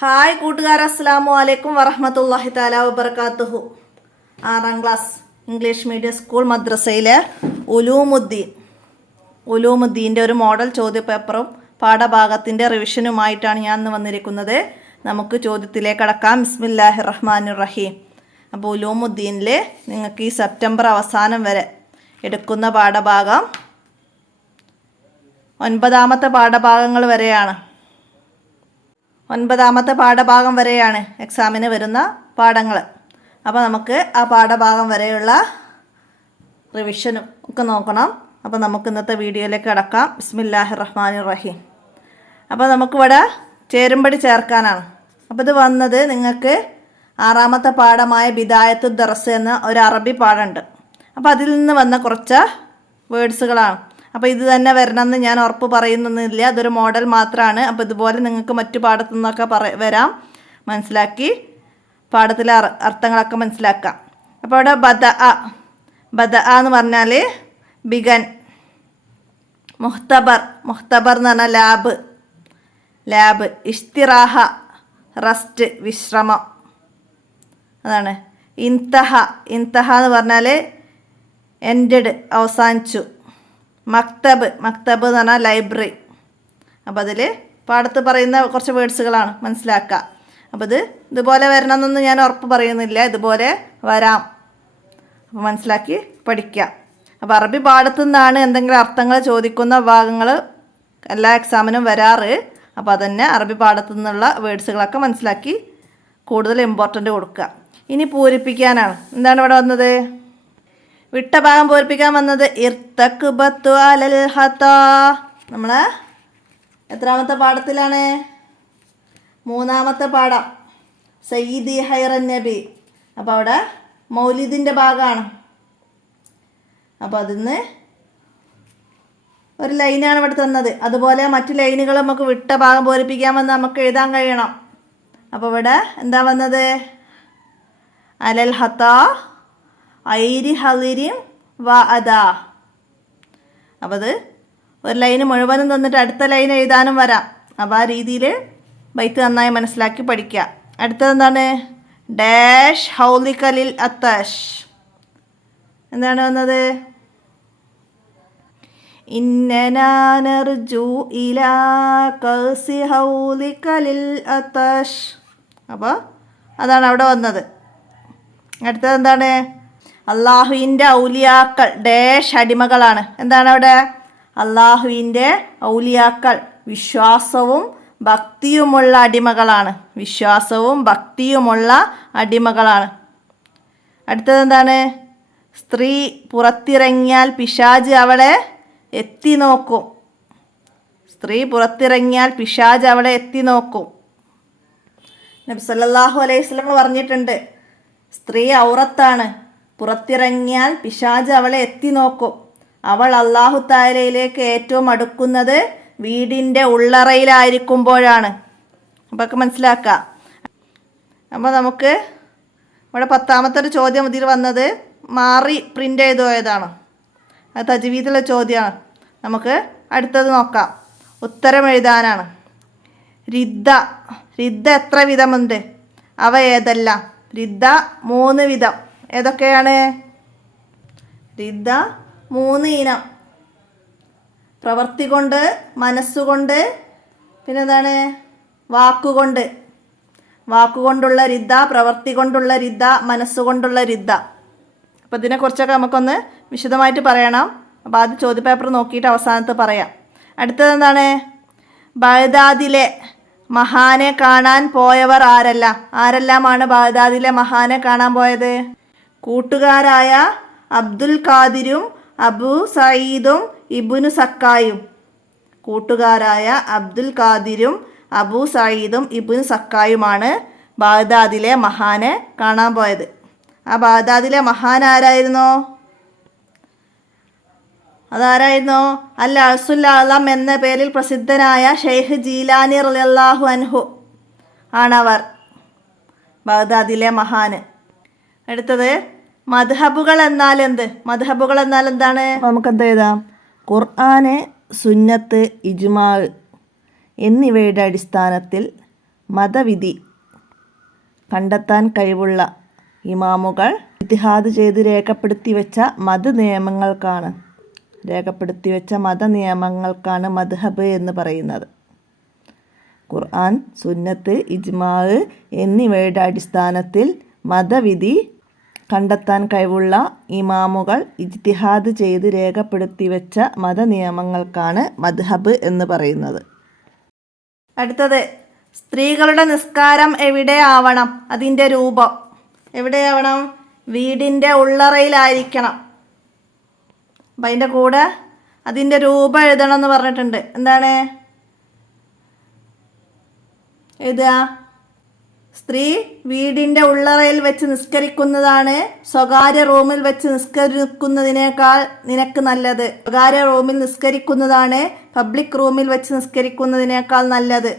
Hi കൂട്ടുകാർ, അസ്സലാമു അലൈക്കും വറഹ്മത്തുള്ളാഹി തആല വബറകാതുഹു. 6ാം ക്ലാസ് ഇംഗ്ലീഷ് മീഡിയം സ്കൂൾ മദ്രസയിലെ ഉലൂമുദ്ദീൻ്റെ ഒരു മോഡൽ ചോദ്യപേപ്പറും പാഠഭാഗത്തിൻ്റെ റിവിഷനുമായിട്ടാണ് ഞാൻ ഇന്ന് വന്നിരിക്കുന്നത്. നമുക്ക് ചോദ്യത്തിലേക്ക് കടക്കാം. ബിസ്മില്ലാഹിർ റഹ്മാനിർ റഹീം. അപ്പോൾ ഉലൂമുദ്ദീനിൽ നിങ്ങൾക്ക് ഈ സെപ്റ്റംബർ അവസാനം വരെ എടുക്കുന്ന പാഠഭാഗം 9ാമത്തെ പാഠഭാഗങ്ങൾ വരെയാണ്. 9ാമത്തെ പാഠഭാഗം വരെയാണ് എക്സാമിന് വരുന്ന പാഠങ്ങൾ. അപ്പോൾ നമുക്ക് ആ പാഠഭാഗം വരെയുള്ള റിവിഷനും ഒക്കെ നോക്കണം. അപ്പോൾ നമുക്ക് ഇന്നത്തെ വീഡിയോയിലേക്ക് കടക്കാം. ബിസ്മില്ലാഹിർ റഹ്മാനിർ റഹീം. അപ്പോൾ നമുക്കിവിടെ ചേരുംപടി ചേർക്കാനാണ്. അപ്പോൾ ഇത് വന്നത് നിങ്ങൾക്ക് 6ാമത്തെ പാഠമായ ബിദായത്തു ദർസ് എന്ന ഒരു അറബി പാഠമുണ്ട്. അപ്പോൾ അതിൽ നിന്ന് വന്ന കുറച്ച് വേർഡ്സുകളാണ്. അപ്പോൾ ഇത് തന്നെ വരണമെന്ന് ഞാൻ ഉറപ്പ് പറയുന്നൊന്നുമില്ല, അതൊരു മോഡൽ മാത്രമാണ്. അപ്പോൾ ഇതുപോലെ നിങ്ങൾക്ക് മറ്റു പാഠത്തു നിന്നൊക്കെ വരാം. മനസ്സിലാക്കി പാഠത്തിലെ അർത്ഥങ്ങളൊക്കെ മനസ്സിലാക്കാം. അപ്പോൾ ഇവിടെ ബദ എന്ന് പറഞ്ഞാൽ ബിഗൻ. മുഹ്തബർ എന്ന് പറഞ്ഞാൽ ലാബ്. ഇഷ്തിറാഹ റസ്റ്റ്, വിശ്രമം, അതാണ്. ഇൻതഹ എന്ന് പറഞ്ഞാൽ എൻഡഡ്, അവസാനിച്ചു. മക്തബ് എന്ന് പറഞ്ഞാൽ ലൈബ്രറി. അപ്പോൾ അതിൽ പാഠത്ത് പറയുന്ന കുറച്ച് വേർഡ്സുകളാണ്, മനസ്സിലാക്കുക. അപ്പോൾ ഇതുപോലെ വരണമെന്നൊന്നും ഞാൻ ഉറപ്പ് പറയുന്നില്ല, ഇതുപോലെ വരാം. അപ്പോൾ മനസ്സിലാക്കി പഠിക്കുക. അപ്പോൾ അറബി പാഠത്തു നിന്നാണ് എന്തെങ്കിലും അർത്ഥങ്ങൾ ചോദിക്കുന്ന ഭാഗങ്ങൾ എല്ലാ എക്സാമിനും വരാറ്. അപ്പോൾ അതന്നെ അറബി പാഠത്തു നിന്നുള്ള വേർഡ്സുകളൊക്കെ മനസ്സിലാക്കി കൂടുതൽ ഇമ്പോർട്ടൻ്റ് കൊടുക്കുക. ഇനി പൂരിപ്പിക്കാനാണ്. എന്താണ് ഇവിടെ വന്നത്? വിട്ട ഭാഗം പൂരിപ്പിക്കാൻ വന്നത് ഇർതക്ബത്തു അലൽ ഖതാ. നമ്മൾ എത്രാമത്തെ പാഠത്തിലാണ്? 3ാമത്തെ പാഠം, സയ്യിദി ഹൈറൻ നബി. അപ്പോൾ അവിടെ മൗലിദിൻ്റെ ഭാഗമാണ്. അപ്പോൾ അതിന്ന് ഒരു ലൈനാണ് ഇവിടെ തന്നത്. അതുപോലെ മറ്റു ലൈനുകൾ നമുക്ക് വിട്ട ഭാഗം പൂരിപ്പിക്കാൻ വന്ന് നമുക്ക് എഴുതാൻ കഴിയണം. അപ്പോൾ ഇവിടെ എന്താ വന്നത്? അലൽ ഖതാ ഐരി ഹലിരിം വ അദാ. അപ്പോൾ അത് ഒരു ലൈന് മുഴുവനും തന്നിട്ട് അടുത്ത ലൈൻ എഴുതാനും വരാം. അപ്പോൾ ആ രീതിയിൽ ബൈത്ത് നന്നായി മനസ്സിലാക്കി പഠിക്കുക. അടുത്തത് എന്താണ്? Dash ഹൗലിക്കലിൽ Attash. എന്താണ് വന്നത്? ഇന്നനാനർജു ഇലാ കൗസി ഹൗലിക്കലിൽ അത്താഷ്. അപ്പോൾ അതാണ് അവിടെ വന്നത്. അടുത്തത് എന്താണ്? അള്ളാഹുവിൻ്റെ ഔലിയാക്കൾ ഡാഷ് അടിമകളാണ്. എന്താണ് അവിടെ? അള്ളാഹുവിൻ്റെ ഔലിയാക്കൾ വിശ്വാസവും ഭക്തിയുമുള്ള അടിമകളാണ്. അടുത്തത് എന്താണ്? സ്ത്രീ പുറത്തിറങ്ങിയാൽ പിശാച് അവളെ എത്തി നോക്കും. നബി സല്ലല്ലാഹു അലൈഹി വസല്ലം പറഞ്ഞിട്ടുണ്ട്, സ്ത്രീ ഔറത്താണ്, പുറത്തിറങ്ങിയാൽ പിശാച് അവളെ എത്തി നോക്കും. അവൾ അല്ലാഹു തആലയിലേക്ക് ഏറ്റവും അടുക്കുന്നത് വീടിൻ്റെ ഉള്ളറയിലായിരിക്കുമ്പോഴാണ്. അപ്പോൾ ഒക്കെ മനസ്സിലാക്കുക. അപ്പോൾ നമുക്ക് ഇവിടെ 10ാമത്തെ ഒരു ചോദ്യം ഇതിൽ വന്നത് മാറി പ്രിൻ്റ് ചെയ്ത് പോയതാണ്. അത് തജ്വീദിലെ ചോദ്യമാണ്. നമുക്ക് അടുത്തത് നോക്കാം. ഉത്തരം എഴുതാനാണ്. റിദ്ദ എത്ര വിധമുണ്ട്? അവ ഏതെല്ലാം? റിദ്ദ 3 വിധം. ഏതൊക്കെയാണ്? റിദ്ദ 3 ഇനം. പ്രവൃത്തി കൊണ്ട്, മനസ്സുകൊണ്ട്, പിന്നെ എന്താണ്? വാക്കുകൊണ്ടുള്ള റിദ്ദ, പ്രവൃത്തി കൊണ്ടുള്ള റിദ്ദ, മനസ്സുകൊണ്ടുള്ള റിദ്ദ. അപ്പോൾ ഇതിനെക്കുറിച്ചൊക്കെ നമുക്കൊന്ന് വിശദമായിട്ട് പറയണം. അപ്പോൾ ആദ്യം ചോദ്യപേപ്പർ നോക്കിയിട്ട് അവസാനത്ത് പറയാം. അടുത്തത് എന്താണ്? ബഗ്ദാദിലെ മഹാനെ കാണാൻ പോയവർ ആരെല്ലാമാണ് ബഗ്ദാദിലെ മഹാനെ കാണാൻ പോയത്? കൂട്ടുകാരായ അബ്ദുൽ ഖാദിരും അബൂ സഈദും ഇബ്നു സക്കായുമാണ് ബഗ്ദാദിലെ മഹാനെ കാണാൻ പോയത്. ആ ബഗ്ദാദിലെ മഹാൻ ആരായിരുന്നു? അതാരായിരുന്നു? അൽ അസുൽ അളം എന്ന പേരിൽ പ്രസിദ്ധനായ ഷെയ്ഖ് ജീലാനി റളിയല്ലാഹു അൻഹു ആണവർ, ബഗ്ദാദിലെ മഹാന്. അടുത്തത് മദ്ഹബുകൾ എന്നാൽ എന്താണ്? നമുക്കെന്ത് എഴുതാം? ഖുർആന്, സുന്നത്ത്, ഇജ്മാ എന്നിവയുടെ അടിസ്ഥാനത്തിൽ മതവിധി കണ്ടെത്താൻ കഴിവുള്ള ഇമാമുകൾ ഇജ്തിഹാദ് ചെയ്ത് രേഖപ്പെടുത്തി വെച്ച മതനിയമങ്ങൾക്കാണ് മദ്ഹബ് എന്ന് പറയുന്നത്. ഖുർആൻ, സുന്നത്ത്, ഇജ്മാ എന്നിവയുടെ അടിസ്ഥാനത്തിൽ മതവിധി കണ്ടെത്താൻ കഴിവുള്ള ഇമാമുകൾ ഇജ്തിഹാദ് ചെയ്ത് രേഖപ്പെടുത്തി വെച്ച മതനിയമങ്ങൾക്കാണ് മദ്ഹബ് എന്ന് പറയുന്നത്. അടുത്തത്, സ്ത്രീകളുടെ നിസ്കാരം എവിടെയാവണം? അതിൻ്റെ രൂപം എവിടെയാവണം? വീടിൻ്റെ ഉള്ളറയിലായിരിക്കണം. അപ്പം അതിൻ്റെ കൂടെ അതിൻ്റെ രൂപം എഴുതണം എന്ന് പറഞ്ഞിട്ടുണ്ട്. എന്താണ് എഴുതുക? സ്ത്രീ വീടിൻ്റെ ഉള്ളറയിൽ വെച്ച് നിസ്കരിക്കുന്നതാണ് സ്വകാര്യ റൂമിൽ വെച്ച് നിസ്കരിക്കുന്നതിനേക്കാൾ നിനക്ക് നല്ലത്. സ്വകാര്യ റൂമിൽ നിസ്കരിക്കുന്നതാണ് പബ്ലിക് റൂമിൽ വെച്ച് നിസ്കരിക്കുന്നതിനേക്കാൾ നല്ലത്.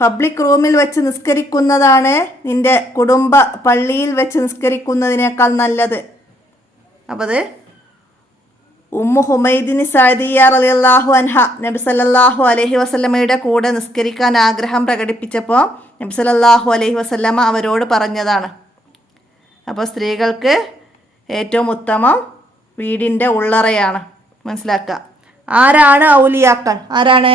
പബ്ലിക് റൂമിൽ വെച്ച് നിസ്കരിക്കുന്നതാണ് നിൻ്റെ കുടുംബ പള്ളിയിൽ വെച്ച് നിസ്കരിക്കുന്നതിനേക്കാൾ നല്ലത്. അപ്പോൾ അത് ഉമ്മു ഹുമൈദിൻ സഅദിയ്യ റളിയല്ലാഹു അൻഹ നബി സല്ലല്ലാഹു അലൈഹി വസല്ലമയുടെ കൂടെ നിസ്കരിക്കാൻ ആഗ്രഹം പ്രകടിപ്പിച്ചപ്പോൾ നബി സല്ലല്ലാഹു അലൈഹി വസല്ലമ അവരോട് പറഞ്ഞതാണ്. അപ്പോൾ സ്ത്രീകൾക്ക് ഏറ്റവും ഉത്തമം വീടിൻ്റെ ഉള്ളറയാണ്. മനസ്സിലാക്കുക. ആരാണ് ഔലിയാക്കൾ? ആരാണ്?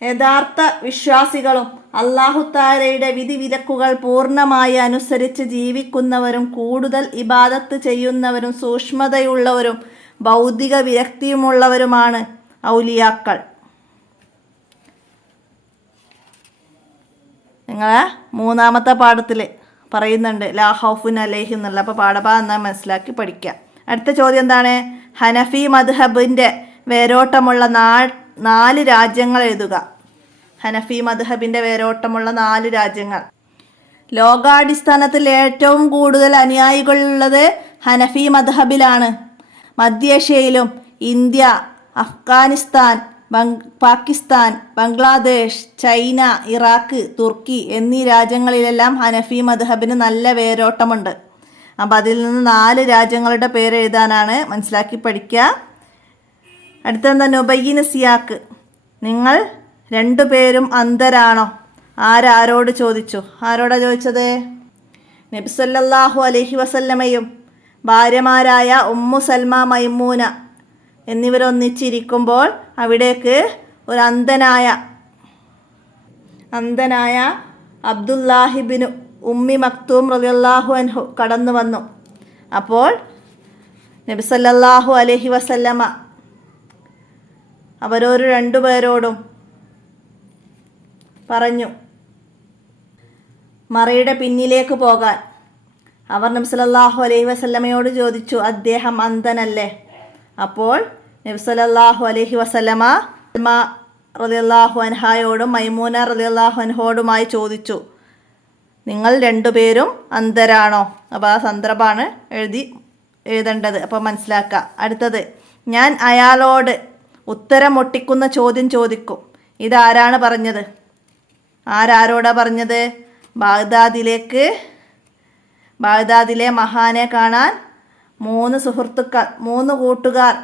യഥാർത്ഥ വിശ്വാസികളും അല്ലാഹു തആലയുടെ വിധിവിലക്കുകൾ പൂർണ്ണമായി അനുസരിച്ച് ജീവിക്കുന്നവരും കൂടുതൽ ഇബാദത്ത് ചെയ്യുന്നവരും സൂക്ഷ്മതയുള്ളവരും ഭൗതിക വിരക്തിയുമുള്ളവരുമാണ് ഔലിയാക്കൾ. നിങ്ങളെ മൂന്നാമത്തെ പാഠത്തിൽ പറയുന്നുണ്ട് ലാ ഖൗഫുൻ അലൈഹിം എന്നുള്ള. അപ്പോൾ പാഠഭാഗം എന്നാൽ മനസ്സിലാക്കി പഠിക്കുക. അടുത്ത ചോദ്യം എന്താണ്? ഹനഫി മദ്ഹബിൻ്റെ വേരോട്ടമുള്ള 4 രാജ്യങ്ങൾ എഴുതുക. ഹനഫി മദ്ഹബിൻ്റെ വേരോട്ടമുള്ള 4 രാജ്യങ്ങൾ. ലോകാടിസ്ഥാനത്തിൽ ഏറ്റവും കൂടുതൽ അനുയായികളുള്ളത് ഹനഫി മദ്ഹബിലാണ്. മധ്യേഷ്യയിലും India, Afghanistan, Pakistan, Bangladesh, China, Iraq, തുർക്കി എന്നീ രാജ്യങ്ങളിലെല്ലാം ഹനഫി മദ്ഹബിന് നല്ല വേരോട്ടമുണ്ട്. അപ്പം അതിൽ നിന്ന് 4 രാജ്യങ്ങളുടെ പേര് എഴുതാനാണ്. മനസ്സിലാക്കി പഠിക്കുക. അടുത്തെന്താ? നുബയ്യിന് സിയാക്ക്. നിങ്ങൾ 2 പേരും അന്ധരാണോ? ആരോട് ചോദിച്ചു? ആരോടാ ചോദിച്ചത്? നബി സല്ലല്ലാഹു അലൈഹി വസല്ലമയും ഭാര്യമാരായ ഉമ്മു സൽമ, മൈമൂന എന്നിവരൊന്നിച്ചിരിക്കുമ്പോൾ അവിടേക്ക് ഒരു അന്ധനായ അബ്ദുല്ലാഹിബിന് ഉമ്മി മക്തൂം റളിയല്ലാഹു അൻഹു കടന്നു വന്നു. അപ്പോൾ നബി സല്ലല്ലാഹു അലൈഹി വസല്ലമ അവരോട് 2 പേരോടും പറഞ്ഞു മറയുടെ പിന്നിലേക്ക് പോകാൻ. അവർ നബി സല്ലല്ലാഹു അലൈഹി വസല്ലമയോട് ചോദിച്ചു, അദ്ദേഹം അന്ധനല്ലേ? അപ്പോൾ നബി സല്ലല്ലാഹു അലൈഹി വസല്ലമ റളിയല്ലാഹു അൻഹായോടും മൈമൂന റളിയല്ലാഹു അൻഹോടുമായി ചോദിച്ചു, നിങ്ങൾ 2 പേരും അന്ധരാണോ? അപ്പോൾ ആ സന്ദർഭമാണ് എഴുതേണ്ടത്. അപ്പോൾ മനസ്സിലാക്കുക. അടുത്തത്, ഞാൻ അയാളോട് ഉത്തരം മുട്ടിക്കുന്ന ചോദ്യം ചോദിക്കും. ഇതാരാണ് പറഞ്ഞത്? ആരോടാ പറഞ്ഞത്? ബാഗ്ദാദിലെ മഹാനെ കാണാൻ 3 കൂട്ടുകാർ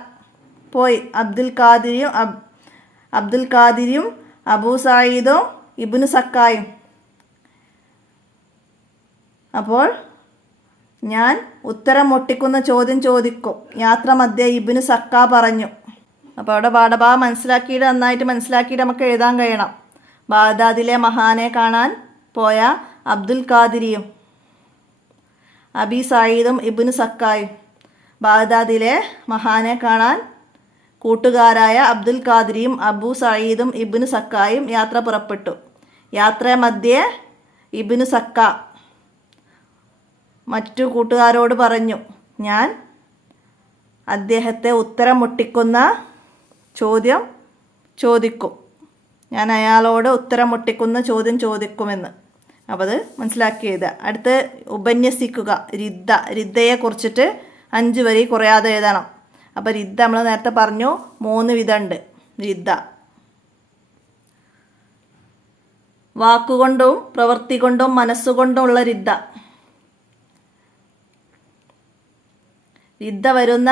പോയി. അബ്ദുൽ ഖാദിരും അബൂ സഈദും ഇബ്നു സക്കായും. അപ്പോൾ ഞാൻ ഉത്തരം മുട്ടിക്കുന്ന ചോദ്യം ചോദിക്കും. യാത്ര മധ്യേ ഇബ്നു സക്ക പറഞ്ഞു. അപ്പോൾ അവിടെ പാഠഭാഗം നന്നായിട്ട് മനസ്സിലാക്കിയിട്ട് നമുക്ക് എഴുതാൻ കഴിയണം. ബാഗ്ദാദിലെ മഹാനെ കാണാൻ പോയ അബ്ദുൽ ഖാദിരിയും അബി സഈദും ഇബ്നു സക്കായും. ബാഗ്ദാദിലെ മഹാനെ കാണാൻ കൂട്ടുകാരായ അബ്ദുൽ ഖാദിരിയും അബൂ സഈദും ഇബ്നു സക്കായും യാത്ര പുറപ്പെട്ടു. യാത്ര മധ്യേ ഇബ്നു സക്ക മറ്റു കൂട്ടുകാരോട് പറഞ്ഞു, ഞാൻ അദ്ദേഹത്തെ ഉത്തരം മുട്ടിക്കുന്ന ചോദ്യം ചോദിക്കും. ഞാൻ അയാളോട് ഉത്തരം മുട്ടിക്കുന്ന ചോദ്യം ചോദിക്കുമെന്ന്. അപ്പോൾ അത് മനസ്സിലാക്കി എഴുതുക. അടുത്ത് ഉപന്യസിക്കുക. റിദ്ദയെ കുറിച്ചിട്ട് 5 വരി കുറയാതെ എഴുതണം. അപ്പോൾ റിദ്ദ നമ്മൾ നേരത്തെ പറഞ്ഞു 3 വിധമുണ്ട്. റിദ്ദ വാക്കുകൊണ്ടും പ്രവൃത്തി കൊണ്ടും മനസ്സുകൊണ്ടുമുള്ള റിദ്ദ. റിദ്ദ വരുന്ന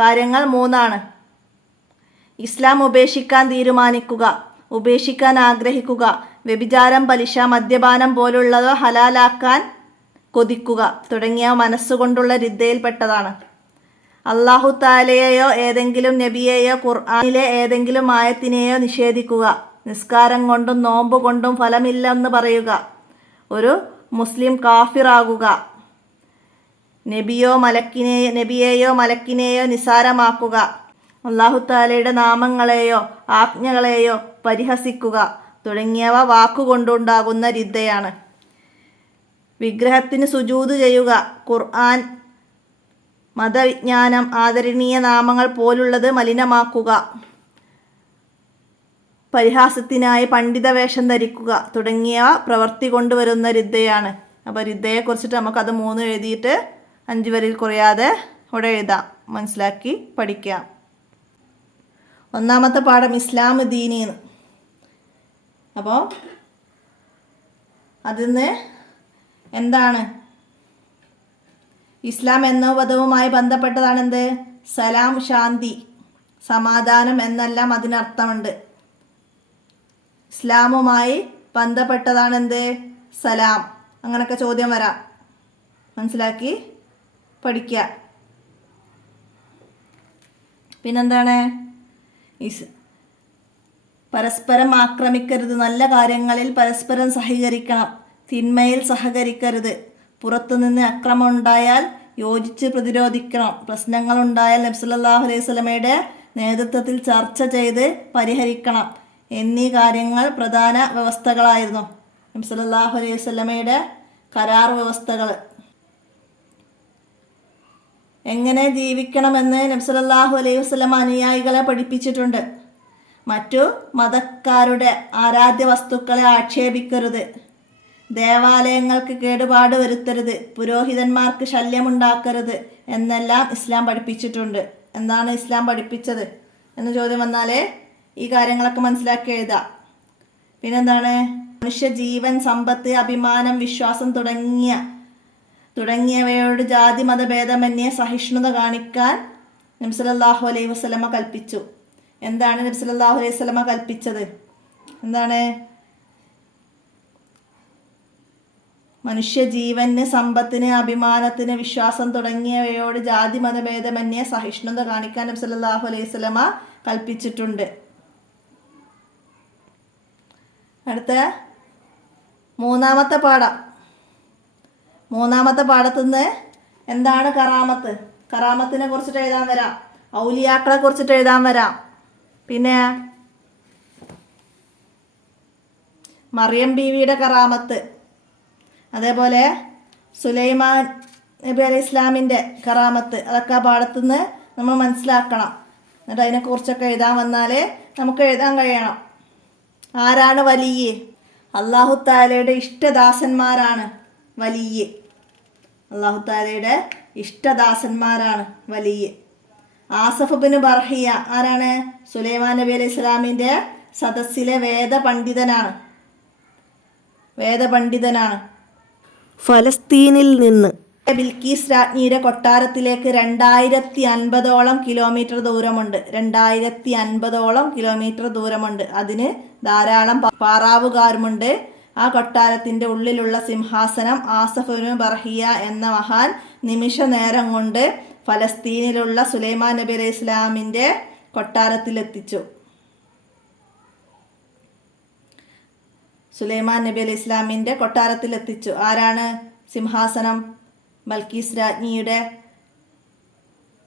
കാര്യങ്ങൾ 3 ഇസ്ലാം ഉപേക്ഷിക്കാൻ തീരുമാനിക്കുക, ഉപേക്ഷിക്കാൻ ആഗ്രഹിക്കുക, വ്യഭിചാരം, പലിശ, മദ്യപാനം പോലുള്ളവ ഹലാലാക്കാൻ കൊതിക്കുക തുടങ്ങിയവ മനസ്സുകൊണ്ടുള്ള രിദ്ദയിൽപ്പെട്ടതാണ്. അല്ലാഹു തആലയെയോ ഏതെങ്കിലും നബിയെയോ ഖുർആനിലെ ഏതെങ്കിലും ആയത്തിനെയോ നിഷേധിക്കുക, നിസ്കാരം കൊണ്ടും നോമ്പ് കൊണ്ടും ഫലമില്ലെന്ന് പറയുക, ഒരു മുസ്ലിം കാഫിറാകുക, നബിയെയോ മലക്കിനെയോ നിസാരമാക്കുക, അല്ലാഹു തആലയുടെ നാമങ്ങളെയോ ആജ്ഞകളെയോ പരിഹസിക്കുക തുടങ്ങിയവ വാക്കുകൊണ്ടുണ്ടാകുന്ന രിദ്ദയാണ്. വിഗ്രഹത്തിന് സുജൂദ് ചെയ്യുക, ഖുർആൻ, മതവിജ്ഞാനം, ആദരണീയ നാമങ്ങൾ പോലുള്ളത് മലിനമാക്കുക, പരിഹാസത്തിനായി പണ്ഡിത വേഷം ധരിക്കുക തുടങ്ങിയവ പ്രവൃത്തി കൊണ്ടുവരുന്ന രിദ്ദയാണ്. അപ്പോൾ രിദ്ദയെക്കുറിച്ചിട്ട് നമുക്കത് 3 എഴുതിയിട്ട് 5 വരിയിൽ കുറയാതെ ഇവിടെ എഴുതാം, മനസ്സിലാക്കി പഠിക്കാം. ഒന്നാമത്തെ പാഠം ഇസ്ലാം ദീനീന്ന്. അപ്പോൾ അതിന്ന് എന്താണ് ഇസ്ലാം എന്ന പദവുമായി ബന്ധപ്പെട്ടതാണ് എന്ത്? സലാം, ശാന്തി, സമാധാനം എന്നെല്ലാം അതിനർത്ഥമുണ്ട്. ഇസ്ലാമുമായി ബന്ധപ്പെട്ടതാണ് എന്ത്? സലാം. അങ്ങനൊക്കെ ചോദ്യം വരാം, മനസ്സിലാക്കി പഠിക്കുക. പിന്നെന്താണ്? പരസ്പരം ആക്രമിക്കരുത്, നല്ല കാര്യങ്ങളിൽ പരസ്പരം സഹകരിക്കണം, തിന്മയിൽ സഹകരിക്കരുത്, പുറത്തുനിന്ന് അക്രമം ഉണ്ടായാൽ യോജിച്ച് പ്രതിരോധിക്കണം, പ്രശ്നങ്ങളുണ്ടായാൽ നബി സല്ലല്ലാഹു അലൈഹി വസല്ലമയുടെ നേതൃത്വത്തിൽ ചർച്ച ചെയ്ത് പരിഹരിക്കണം എന്നീ കാര്യങ്ങൾ പ്രധാന വ്യവസ്ഥകളായിരുന്നു. നബി സല്ലല്ലാഹു അലൈഹി വസല്ലമയുടെ കരാർ വ്യവസ്ഥകൾ. എങ്ങനെ ജീവിക്കണമെന്ന് നബി സല്ലല്ലാഹു അലൈഹി വസല്ലമ അനുയായികളെ പഠിപ്പിച്ചിട്ടുണ്ട്. മറ്റു മതക്കാരുടെ ആരാധ്യ വസ്തുക്കളെ ആക്ഷേപിക്കരുത്, ദേവാലയങ്ങൾക്ക് കേടുപാട് വരുത്തരുത്, പുരോഹിതന്മാർക്ക് ശല്യമുണ്ടാക്കരുത് എന്നെല്ലാം ഇസ്ലാം പഠിപ്പിച്ചിട്ടുണ്ട്. എന്താണ് ഇസ്ലാം പഠിപ്പിച്ചത് എന്ന് ചോദ്യം വന്നാലേ ഈ കാര്യങ്ങളൊക്കെ മനസ്സിലാക്കി എഴുതാം. പിന്നെന്താണ്? മനുഷ്യ ജീവൻ, സമ്പത്ത്, അഭിമാനം, വിശ്വാസം തുടങ്ങിയവയോട് ജാതി മതഭേദമന്യേ സഹിഷ്ണുത കാണിക്കാൻ നബി സല്ലല്ലാഹു അലൈഹി വസല്ലമ കൽപ്പിച്ചു. എന്താണ് നബി സല്ലല്ലാഹു അലൈഹി വസല്ലമ കൽപ്പിച്ചത്? എന്താണ്? മനുഷ്യ ജീവന്, സമ്പത്തിന്, അഭിമാനത്തിന്, വിശ്വാസം തുടങ്ങിയവയോട് ജാതി മതഭേദമന്യേ സഹിഷ്ണുത കാണിക്കാൻ നബി സല്ലല്ലാഹു അലൈഹി വസല്ലമ കൽപ്പിച്ചിട്ടുണ്ട്. അടുത്ത മൂന്നാമത്തെ പാഠത്തുനിന്ന് എന്താണ് കറാമത്ത്? കറാമത്തിനെ കുറിച്ചിട്ട് എഴുതാൻ വരാം, ഔലിയാക്കളെ കുറിച്ചിട്ട് എഴുതാൻ വരാം. പിന്നെ മറിയം ബീവിയുടെ കറാമത്ത്, അതേപോലെ സുലൈമാൻ നബി അലൈഹി ഇസ്ലാമിൻ്റെ കറാമത്ത്, അതൊക്കെ ആ പാഠത്തുനിന്ന് നമ്മൾ മനസ്സിലാക്കണം. എന്നിട്ട് അതിനെക്കുറിച്ചൊക്കെ എഴുതാൻ വന്നാലേ നമുക്ക് എഴുതാൻ കഴിയണം. ആരാണ് വലിയ? അല്ലാഹു തആലയുടെ ഇഷ്ടദാസന്മാരാണ് വലിയ. അല്ലാഹു തആലയുടെ ഇഷ്ടദാസന്മാരാണ് വലിയ. ആസഫ് ഇബ്നു ബർഹിയ ആരാണ്? സുലൈമാൻ നബി അലൈഹി ഇസ്ലാമിൻ്റെ സദസ്സിലെ വേദപണ്ഡിതനാണ്. ഫലസ്തീനിൽ നിന്ന് ബിൽക്കീസ് രാജ്ഞിയുടെ കൊട്ടാരത്തിലേക്ക് 2050ഓളം കിലോമീറ്റർ ദൂരമുണ്ട്. 2050ഓളം കിലോമീറ്റർ ദൂരമുണ്ട്. അതിന് ധാരാളം പാറാവുകാരുമുണ്ട്. ആ കൊട്ടാരത്തിൻ്റെ ഉള്ളിലുള്ള സിംഹാസനം ആസഫ് ഇബ്നു ബർഹിയ എന്ന മഹാൻ നിമിഷ നേരം കൊണ്ട് ഫലസ്തീനിലുള്ള സുലൈമാൻ നബി അലൈഹി ഇസ്ലാമിൻ്റെ കൊട്ടാരത്തിലെത്തിച്ചു. സുലൈമാൻ നബി അലൈഹി ഇസ്ലാമിൻ്റെ കൊട്ടാരത്തിലെത്തിച്ചു. ആരാണ്? സിംഹാസനം, ബൽക്കീസ് രാജ്ഞിയുടെ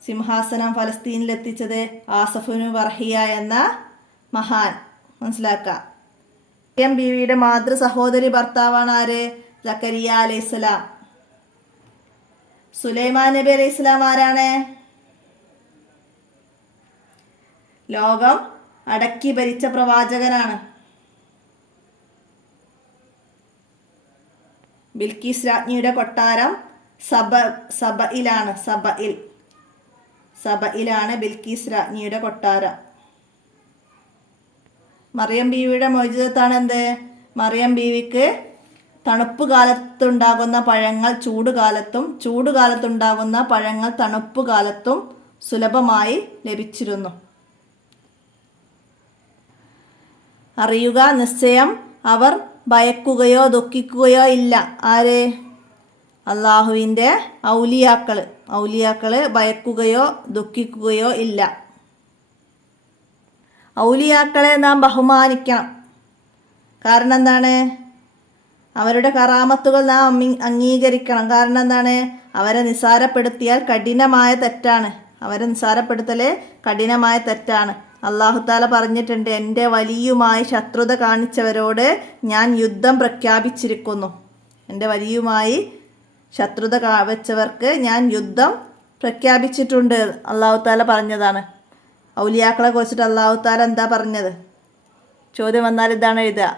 സിംഹാസനം ഫലസ്തീനിലെത്തിച്ചത് ആസഫ് ഇബ്നു ബർഹിയ എന്ന മഹാൻ. മനസ്സിലാക്കാം. മറിയം ബീവിയുടെ മാതൃ സഹോദരി ഭർത്താവാണ് ആര്? സക്കരിയ അലൈഹിസ്സലാം. സുലൈമാൻ നബി അലൈഹി ഇസ്ലാം ആരാണ്? ലോകം അടക്കി ഭരിച്ച പ്രവാചകനാണ്. ബിൽക്കീസ് രാജ്ഞിയുടെ കൊട്ടാരം സബയിലാണ് ബിൽക്കീസ് രാജ്ഞിയുടെ കൊട്ടാരം. മറിയം ബീവിയുടെ മൗജിദത്താണ് എന്ത്? മറിയം ബീവിക്ക് തണുപ്പ് കാലത്തുണ്ടാകുന്ന പഴങ്ങൾ ചൂടുകാലത്തും ചൂടുകാലത്തുണ്ടാകുന്ന പഴങ്ങൾ തണുപ്പ് കാലത്തും സുലഭമായി ലഭിച്ചിരുന്നു. അറിയുക, നിശ്ചയം അവർ ഭയക്കുകയോ ദുഃഖിക്കുകയോ ഇല്ല. ആര്? അള്ളാഹുവിൻ്റെ ഔലിയാക്കൾ ഭയക്കുകയോ ദുഃഖിക്കുകയോ ഇല്ല. ഔലിയാക്കളെ നാം ബഹുമാനിക്കണം. കാരണം എന്താണ്? അവരുടെ കറാമത്തുകൾ നാം അംഗീകരിക്കണം. കാരണം എന്താണ്? അവരെ നിസ്സാരപ്പെടുത്തിയാൽ കഠിനമായ തെറ്റാണ്. അവരെ നിസ്സാരപ്പെടുത്തൽ കഠിനമായ തെറ്റാണ്. അല്ലാഹു തആല പറഞ്ഞിട്ടുണ്ട്, എൻ്റെ വലിയുമായി ശത്രുത കാണിച്ചവരോട് ഞാൻ യുദ്ധം പ്രഖ്യാപിച്ചിരിക്കുന്നു. എൻ്റെ വലിയുമായി ശത്രുത വെച്ചവർക്ക് ഞാൻ യുദ്ധം പ്രഖ്യാപിച്ചിട്ടുണ്ട് അല്ലാഹു തആല പറഞ്ഞതാണ്. ഔലിയാക്കളെ കുറിച്ചിട്ട് അല്ലാഹു തആല എന്താ പറഞ്ഞത്? ചോദ്യം വന്നാൽ ഇതാണ് എഴുതുക.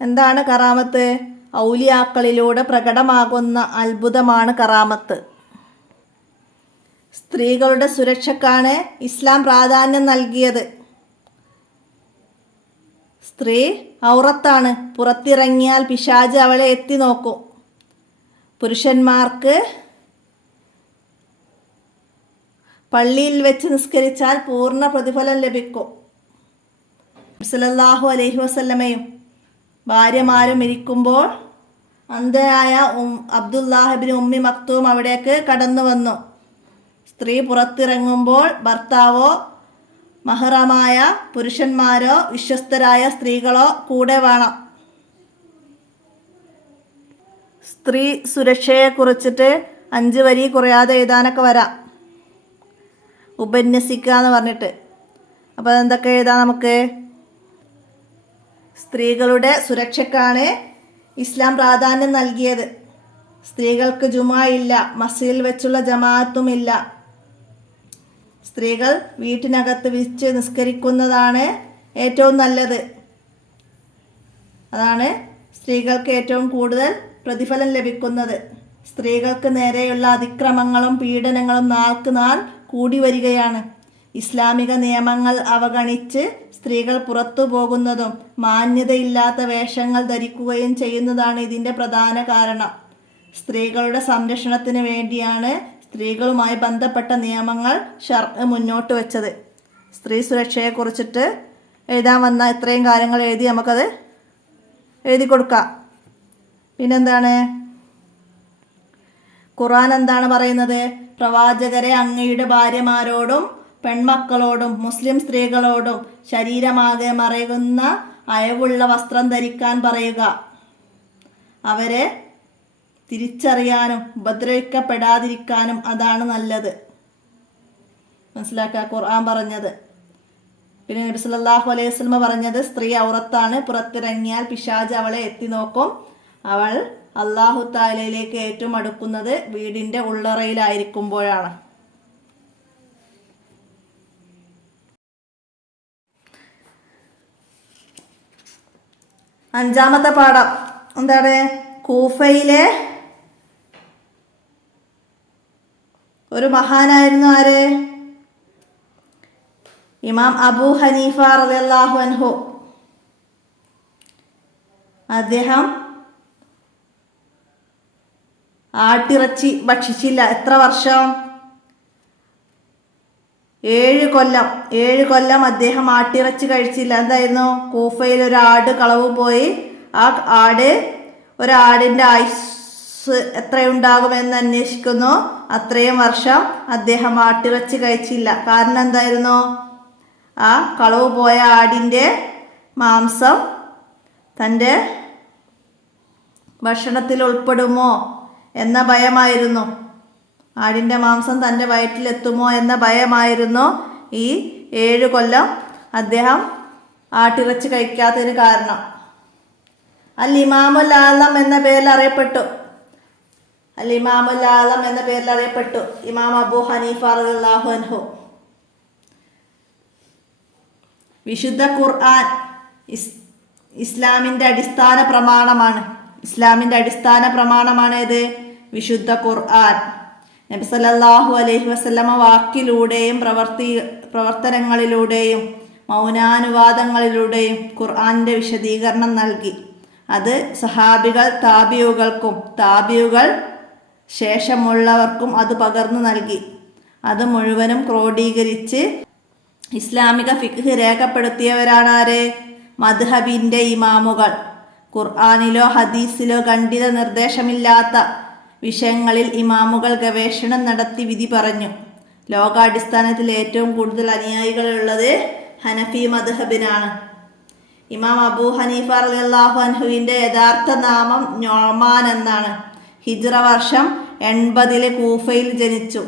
എന്താണ് കറാമത്ത്? ഔലിയാക്കളിലൂടെ പ്രകടമാകുന്ന അത്ഭുതമാണ് കറാമത്ത്. സ്ത്രീകളുടെ സുരക്ഷക്കാണ് ഇസ്ലാം പ്രാധാന്യം നൽകിയത്. സ്ത്രീ ഔറത്താണ്. പുറത്തിറങ്ങിയാൽ പിശാച് അവളെ എത്തി നോക്കും. പുരുഷന്മാർക്ക് പള്ളിയിൽ വെച്ച് നിസ്കരിച്ചാൽ പൂർണ്ണ പ്രതിഫലം ലഭിക്കും. സല്ലല്ലാഹു അലൈഹി വസല്ലമയും ഭാര്യമാരും ഇരിക്കുമ്പോൾ അന്ധയായ അബ്ദുല്ലാഹ് ഇബ്നു ഉമ്മി മക്തൂം അവിടേക്ക് കടന്നു വന്നു. സ്ത്രീ പുറത്തിറങ്ങുമ്പോൾ ഭർത്താവോ മഹ്റമായ പുരുഷന്മാരോ വിശ്വസ്തരായ സ്ത്രീകളോ കൂടെ വേണം. സ്ത്രീ സുരക്ഷയെക്കുറിച്ചിട്ട് 5 വരി കുറയാതെ എഴുതാനൊക്കെ വരാം. ഉപന്യസിക്കുക എന്ന് പറഞ്ഞിട്ട്. അപ്പോൾ എന്തൊക്കെ എഴുതാം നമുക്ക്? സ്ത്രീകളുടെ സുരക്ഷക്കാണ് ഇസ്ലാം പ്രാധാന്യം നൽകിയത്. സ്ത്രീകൾക്ക് ജുമാ ഇല്ല, മസ്ജിദിൽ വെച്ചുള്ള ജമാഅത്തും ഇല്ല. സ്ത്രീകൾ വീട്ടിനകത്ത് വെച്ച് നിസ്കരിക്കുന്നതാണ് ഏറ്റവും നല്ലത്. അതാണ് സ്ത്രീകൾക്ക് ഏറ്റവും കൂടുതൽ പ്രതിഫലം ലഭിക്കുന്നത്. സ്ത്രീകൾക്ക് നേരെയുള്ള അതിക്രമങ്ങളും പീഡനങ്ങളും നാൾക്ക് നാൾ കൂടി വരികയാണ്. ഇസ്ലാമിക നിയമങ്ങൾ അവഗണിച്ച് സ്ത്രീകൾ പുറത്തു പോകുന്നതും മാന്യതയില്ലാത്ത വേഷങ്ങൾ ധരിക്കുകയും ചെയ്യുന്നതാണ് ഇതിൻ്റെ പ്രധാന കാരണം. സ്ത്രീകളുടെ സംരക്ഷണത്തിന് വേണ്ടിയാണ് സ്ത്രീകളുമായി ബന്ധപ്പെട്ട നിയമങ്ങൾ ശർഅ് മുന്നോട്ട് വെച്ചത്. സ്ത്രീ സുരക്ഷയെക്കുറിച്ചിട്ട് എഴുതാൻ വന്ന ഇത്രയും കാര്യങ്ങൾ എഴുതി നമുക്കത് എഴുതി കൊടുക്കാം. പിന്നെന്താണ്? ഖുർആൻ എന്താണ് പറയുന്നത്? പ്രവാചകരെ അങ്ങയുടെ ഭാര്യമാരോടും പെൺമക്കളോടും മുസ്ലിം സ്ത്രീകളോടും ശരീരമാകെ മറയുന്ന അയവുള്ള വസ്ത്രം ധരിക്കാൻ പറയുക. അവരെ തിരിച്ചറിയാനും ഉപദ്രവിക്കപ്പെടാതിരിക്കാനും അതാണ് നല്ലത്. മനസ്സിലാക്കുക ഖുർആൻ പറഞ്ഞത്. പിന്നെ നബി സല്ലല്ലാഹു അലൈഹി വസല്ലം പറഞ്ഞത്, സ്ത്രീ ഔറത്താണ്. പുറത്തിറങ്ങിയാൽ പിശാച് അവളെ എത്തി നോക്കും. അവൾ അല്ലാഹു തആലയിലേക്ക് ഏറ്റവും അടുക്കുന്നത് വീടിൻ്റെ ഉള്ളറയിലായിരിക്കുമ്പോഴാണ്. അഞ്ചാമത്തെ പാഠം എന്താണ്? കൂഫയിലെ ഒരു മഹാനായിരുന്നു. ആര്? ഇമാം അബൂ ഹനീഫ റളിയല്ലാഹു അൻഹു. അദ്ദേഹം ആട്ടിറച്ചി ഭക്ഷിച്ചില്ല. എത്ര വർഷം? 7 കൊല്ലം. 7 കൊല്ലം അദ്ദേഹം ആട്ടിറച്ചി കഴിച്ചില്ല. എന്തായിരുന്നു? കൂഫയിൽ ഒരു ആട് കളവ് പോയി. ആ ഒരാടിൻ്റെ ആയുസ് എത്രയുണ്ടാകുമെന്ന് അന്വേഷിക്കുന്നു. അത്രയും വർഷം അദ്ദേഹം ആട്ടിറച്ചി കഴിച്ചില്ല. കാരണം എന്തായിരുന്നു? ആ കളവ് പോയ ആടിൻ്റെ മാംസം തൻ്റെ ഭക്ഷണത്തിൽ ഉൾപ്പെടുമോ എന്ന ഭയമായിരുന്നു. ആടിൻ്റെ മാംസം തൻ്റെ വയറ്റിലെത്തുമോ എന്ന ഭയമായിരുന്നു ഈ 7 കൊല്ലം അദ്ദേഹം ആട്ടിറച്ചി കഴിക്കാത്തതിന് കാരണം. അൽ ഇമാമുൽ ആലം എന്ന പേരിൽ അറിയപ്പെട്ടു. ഇമാം അബൂ ഹനീഫ റളിയല്ലാഹു അൻഹു. വിശുദ്ധ ഖുർആൻ ഇസ്ലാമിൻ്റെ അടിസ്ഥാന പ്രമാണമാണ്. ഇത് വിശുദ്ധ ഖുർആൻ. നബി സല്ലല്ലാഹു അലൈഹി വസല്ലമ വാക്കിലൂടെയും പ്രവർത്തനങ്ങളിലൂടെയും മൗനാനുവാദങ്ങളിലൂടെയും ഖുർആനിൻ്റെ വിശദീകരണം നൽകി. അത് സഹാബികൾ താബിഉകൾക്കും താബിഉകൾ ശേഷമുള്ളവർക്കും അത് പകർന്നു നൽകി. അത് മുഴുവനും ക്രോഡീകരിച്ച് ഇസ്ലാമിക ഫിഖ് രേഖപ്പെടുത്തിയവരാണ് ആര്? മദ്ഹബിൻ്റെ ഇമാമുകൾ. ഖുർആനിലോ ഹദീസിലോ ഖണ്ഡിത നിർദ്ദേശമില്ലാത്ത വിഷയങ്ങളിൽ ഇമാമുകൾ ഗവേഷണം നടത്തി വിധി പറഞ്ഞു. ലോകാടിസ്ഥാനത്തിൽ ഏറ്റവും കൂടുതൽ അനുയായികളുള്ളത് ഹനഫി മദ്ഹബിനാണ്. ഇമാം അബൂ ഹനീഫ റളിയല്ലാഹു അൻഹുവിൻ്റെ യഥാർത്ഥ നാമം നൊഅ്മാൻ എന്നാണ്. ഹിജ്റ വർഷം 80 കൂഫയിൽ ജനിച്ചു.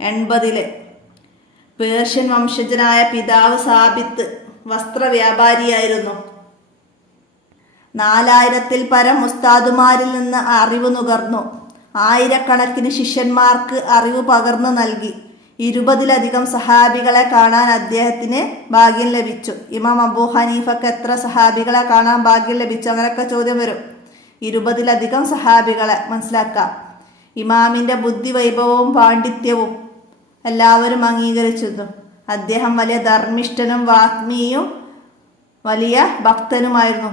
80 പേർഷ്യൻ വംശജനായ പിതാവ് സാബിത്ത് വസ്ത്രവ്യാപാരിയായിരുന്നു. 4000-ൽ പരം ഉസ്താദുമാരിൽ നിന്ന് അറിവ് നുകർന്നു. ആയിരക്കണക്കിന് ശിഷ്യന്മാർക്ക് അറിവ് പകർന്നു നൽകി. 20-ലധികം സഹാബികളെ കാണാൻ അദ്ദേഹത്തിന് ഭാഗ്യം ലഭിച്ചു. ഇമാം അബൂ ഹനീഫക്ക് എത്ര സഹാബികളെ കാണാൻ ഭാഗ്യം ലഭിച്ചു? അങ്ങനെയൊക്കെ ചോദ്യം വരും. 20-ലധികം സഹാബികളെ മനസ്സിലാക്കാം. ഇമാമിൻ്റെ ബുദ്ധി വൈഭവവും പാണ്ഡിത്യവും എല്ലാവരും അംഗീകരിച്ചിരുന്നു. അദ്ദേഹം വലിയ ധർമ്മിഷ്ഠനും വാഗ്മിയും വലിയ ഭക്തനുമായിരുന്നു.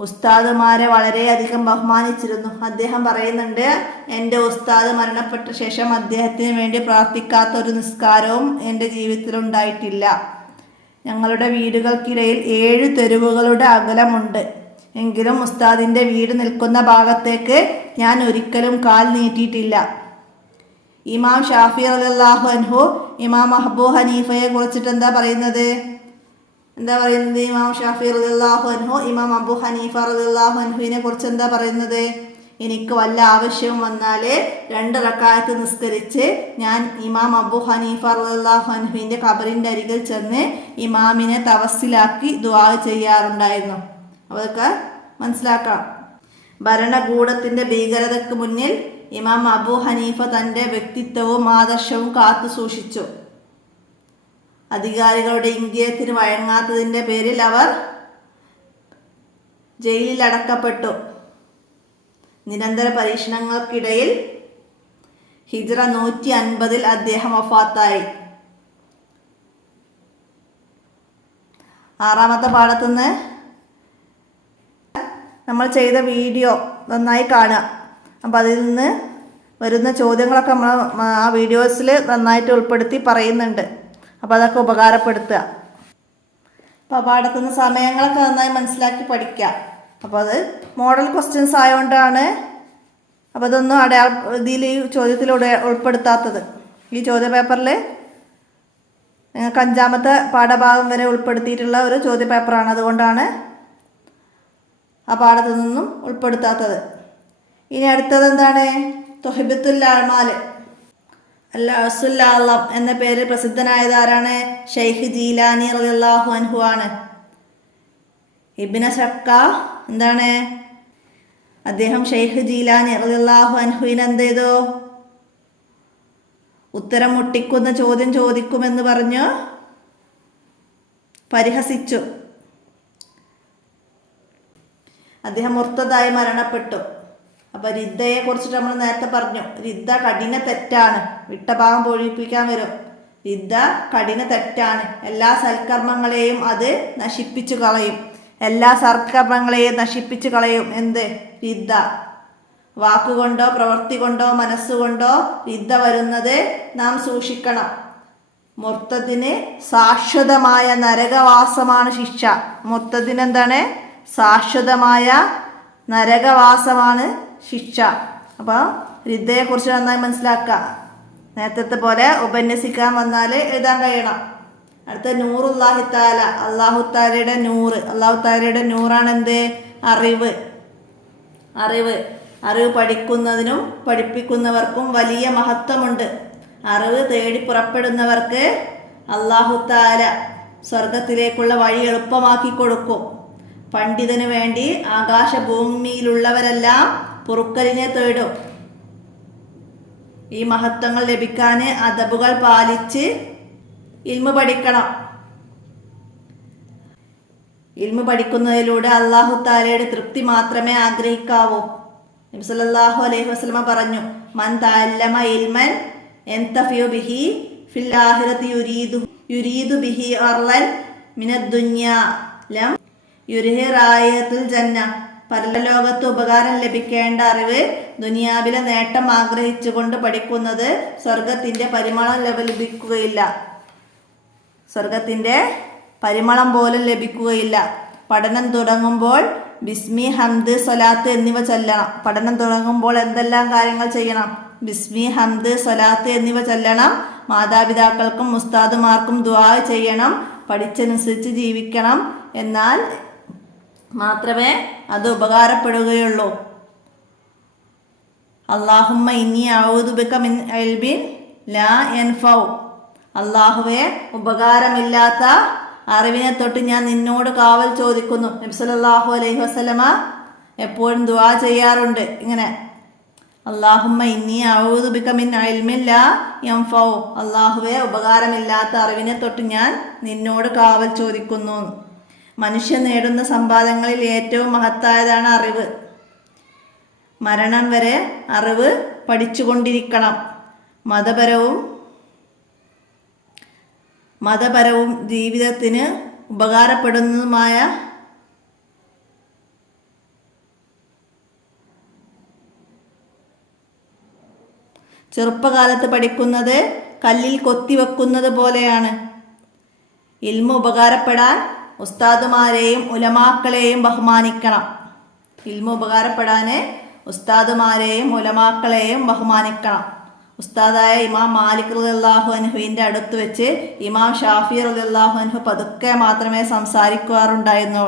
ഉസ്താദുമാരെ വളരെയധികം ബഹുമാനിച്ചിരുന്നു. അദ്ദേഹം പറയുന്നുണ്ട്, എൻ്റെ ഉസ്താദ് മരണപ്പെട്ട ശേഷം അദ്ദേഹത്തിന് വേണ്ടി പ്രാർത്ഥിക്കാത്ത ഒരു നിസ്കാരവും എൻ്റെ ജീവിതത്തിലുണ്ടായിട്ടില്ല. ഞങ്ങളുടെ വീടുകൾക്കിടയിൽ 7 തെരുവുകളുടെ അകലമുണ്ട്. എങ്കിലും ഉസ്താദിൻ്റെ വീട് നിൽക്കുന്ന ഭാഗത്തേക്ക് ഞാൻ ഒരിക്കലും കാൽ നീട്ടിയിട്ടില്ല. ഇമാം ഷാഫി റളിയല്ലാഹു അൻഹു ഇമാം അബൂ ഹനീഫയെ കുറിച്ചിട്ട് എന്താ പറയുന്നത്? ഇമാം ഷാഫി റളിയല്ലാഹു അൻഹു ഇമാം അബൂ ഹനീഫ റളിയല്ലാഹു അൻഹുവിനെ കുറിച്ച് എന്താ പറയുന്നത്? എനിക്ക് വല്ല ആവശ്യവും വന്നാൽ 2 റക്അത്ത് നിസ്കരിച്ച് ഞാൻ ഇമാം അബൂ ഹനീഫ റളിയല്ലാഹു അൻഹുവിൻ്റെ ഖബറിൻ്റെ അരികിൽ ചെന്ന് ഇമാമിനെ തവസ്സിലാക്കി ദുആ ചെയ്യാറുണ്ടായിരുന്നു. അതൊക്കെ മനസ്സിലാക്കാം. ഭരണകൂടത്തിൻ്റെ ഭീകരതയ്ക്ക് മുന്നിൽ ഇമാം അബൂ ഹനീഫ തൻ്റെ വ്യക്തിത്വവും ആദർശവും കാത്തു സൂക്ഷിച്ചു. അധികാരികളുടെ ഇംഗിതത്തിന് വഴങ്ങാത്തതിൻ്റെ പേരിൽ അവർ ജയിലിൽ അടക്കപ്പെട്ടു. നിരന്തര പരീക്ഷണങ്ങൾക്കിടയിൽ ഹിജ്റ 150-ൽ അദ്ദേഹം വഫാത്തായി. 6-ാമത്തെ പാഠത്തുനിന്ന് നമ്മൾ ചെയ്ത വീഡിയോ നന്നായി കാണുക. അപ്പോൾ അതിൽ നിന്ന് വരുന്ന ചോദ്യങ്ങളൊക്കെ നമ്മൾ ആ വീഡിയോസിൽ നന്നായിട്ട് ഉൾപ്പെടുത്തി പറയുന്നുണ്ട്. അപ്പോൾ അതൊക്കെ ഉപകാരപ്പെടുത്തുക. അപ്പോൾ പാഠത്തുനിന്ന് സമയങ്ങളൊക്കെ നന്നായി മനസ്സിലാക്കി പഠിക്കുക. അപ്പോൾ അത് മോഡൽ ക്വസ്റ്റ്യൻസ് ആയതുകൊണ്ടാണ് അപ്പോൾ അതൊന്നും ഇതിൽ ഈ ചോദ്യത്തിലൂടെ ഉൾപ്പെടുത്താത്തത്. ഈ ചോദ്യ പേപ്പറിൽ നിങ്ങൾക്ക് 5-ാമത്തെ പാഠഭാഗം വരെ ഉൾപ്പെടുത്തിയിട്ടുള്ള ഒരു ചോദ്യ പേപ്പറാണ്. അതുകൊണ്ടാണ് ആ പാഠത്തു നിന്നും ഉൾപ്പെടുത്താത്തത്. ഇനി അടുത്തത് എന്താണ്? തുഹ്ബത്തുൽ അഅ്മാൽ അൽ-അസുൽ അഅ്ലം എന്ന പേരിൽ പ്രസിദ്ധനായത് ആരാണ്? ഷെയ്ഖ് ജീലാനി റളിയല്ലാഹു അൻഹു ആണ്. ഇബ്നു ശക്ക എന്താണ്? അദ്ദേഹം ഷെയ്ഖ് ജീലാനി റളിയല്ലാഹു അൻഹുവിനെ എന്ത് ചെയ്തു? ഉത്തരം മുട്ടിക്കുന്ന ചോദ്യം ചോദിക്കുമെന്ന് പറഞ്ഞു പരിഹസിച്ചു. അദ്ദേഹം മുർത്തദായി മരണപ്പെട്ടു. അപ്പോൾ റിദ്ദയെ കുറിച്ചിട്ട് നമ്മൾ നേരത്തെ പറഞ്ഞു. റിദ്ദ കഠിന തെറ്റാണ്. വിട്ട ഭാഗം പൊഴിപ്പിക്കാൻ വരും. റിദ്ദ കഠിന തെറ്റാണ്. എല്ലാ സൽക്കർമ്മങ്ങളെയും അത് നശിപ്പിച്ചു കളയും. എല്ലാ സൽക്കർമ്മങ്ങളെയും നശിപ്പിച്ചു കളയും. എന്ത്? റിദ്ദ. വാക്കുകൊണ്ടോ പ്രവൃത്തി കൊണ്ടോ മനസ്സുകൊണ്ടോ റിദ്ദ വരുന്നത് നാം സൂക്ഷിക്കണം. മുർത്തദിന് ശാശ്വതമായ നരകവാസമാണ് ശിക്ഷ. മുർത്തദിന് എന്താണ്? ശാശ്വതമായ നരകവാസമാണ് ശിക്ഷ. അപ്പോൾ റിദ്ദയെക്കുറിച്ച് നന്നായി മനസ്സിലാക്കുക. നേരത്തെ പോലെ ഉപന്യസിക്കാൻ വന്നാൽ എഴുതാൻ കഴിയണം. അടുത്ത നൂറുല്ലാഹി തആല, അല്ലാഹു തആലയുടെ നൂറ്. അല്ലാഹു തആലയുടെ നൂറാണ് എന്ത്? അറിവ്. അറിവ് പഠിക്കുന്നതിനും പഠിപ്പിക്കുന്നവർക്കും വലിയ മഹത്വമുണ്ട്. അറിവ് തേടി പുറപ്പെടുന്നവർക്ക് അല്ലാഹു തആല സ്വർഗത്തിലേക്കുള്ള വഴി എളുപ്പമാക്കി കൊടുക്കും. പണ്ഡിതന് വേണ്ടി ആകാശഭൂമിയിലുള്ളവരെല്ലാം പൊറുക്കലിനെ തേടും. ഈ മഹത്വങ്ങൾ ലഭിക്കാൻ അദബുകൾ പാലിച്ച് ഇൽമു പഠിക്കണം. ഇൽമു പഠിക്കുന്നതിലൂടെ അല്ലാഹു തആലയുടെ തൃപ്തി മാത്രമേ ആഗ്രഹിക്കാവൂ. നബി സല്ലല്ലാഹു അലൈഹി വസല്ലമ പറഞ്ഞു, മൻ തഅല്ലമ ഇൽമൻ യൻതഫിഉ ബിഹി ഫിൽ ആഖിറതി യുരീദു ബിഹി അർളൻ മിനദ് ദുനിയ ലം യുരിഹി റായത്തുൽ ജന്ന. പരലോകത്ത് ഉപകാരം ലഭിക്കേണ്ട അറിവ് ദുനിയാവിലെ നേട്ടം ആഗ്രഹിച്ചുകൊണ്ട് പഠിക്കുന്നത് സ്വർഗത്തിൻ്റെ പരിമളം ലഭിക്കുകയില്ല. സ്വർഗത്തിൻ്റെ പരിമളം പോലും ലഭിക്കുകയില്ല. പഠനം തുടങ്ങുമ്പോൾ ബിസ്മി, ഹംദ്, സ്വലാത്ത് എന്നിവ ചൊല്ലണം. പഠനം തുടങ്ങുമ്പോൾ എന്തെല്ലാം കാര്യങ്ങൾ ചെയ്യണം? ബിസ്മി, ഹംദ്, സ്വലാത്ത് എന്നിവ ചൊല്ലണം. മാതാപിതാക്കൾക്കും ഉസ്താദുമാർക്കും ദുആ ചെയ്യണം. പഠിച്ചനുസരിച്ച് ജീവിക്കണം. എന്നാൽ മാത്രമേ അത് ഉപകാരപ്പെടുകയുള്ളൂ. അല്ലാഹുമ്മ ഇന്നി അഊദു ബിക മിൻ ഇൽമിൻ ലാ യൻഫഉ. അല്ലാഹുവേ, ഉപകാരമില്ലാത്ത അറിവിനെ തൊട്ട് ഞാൻ നിന്നോട് കാവൽ ചോദിക്കുന്നു. നബി സല്ലല്ലാഹു അലൈഹി വസല്ലമ എപ്പോഴും ദുആ ചെയ്യാറുണ്ട് ഇങ്ങനെ, അല്ലാഹുമ്മ ഇന്നി അഊദു ബിക മിൻ ഇൽമിൻ ലാ യൻഫഉ. അല്ലാഹുവേ, ഉപകാരമില്ലാത്ത അറിവിനെ തൊട്ട് ഞാൻ നിന്നോട് കാവൽ ചോദിക്കുന്നു. മനുഷ്യൻ നേടുന്ന സമ്പാദങ്ങളിൽ ഏറ്റവും മഹത്തായതാണ് അറിവ്. മരണം വരെ അറിവ് പഠിച്ചുകൊണ്ടിരിക്കണം. മതപരവും ജീവിതത്തിന് ഉപകാരപ്പെടുന്നതുമായ ചെറുപ്പകാലത്ത് പഠിക്കുന്നത് കല്ലിൽ കൊത്തിവെക്കുന്നത് പോലെയാണ്. ഇൽമു ഉപകാരപ്പെടാൻ ഉസ്താദുമാരെയും ഉലമാക്കളെയും ബഹുമാനിക്കണം. ഇൽമു ഉപകാരപ്പെടാൻ ഉസ്താദുമാരെയും ഉലമാക്കളെയും ബഹുമാനിക്കണം. ഉസ്താദായ ഇമാം മാലിക് റളിയല്ലാഹു അൻഹുവിൻ്റെ അടുത്ത് വെച്ച് ഇമാം ഷാഫി റളിയല്ലാഹു അൻഹു പതുക്കെ മാത്രമേ സംസാരിക്കാറുണ്ടായിരുന്നു.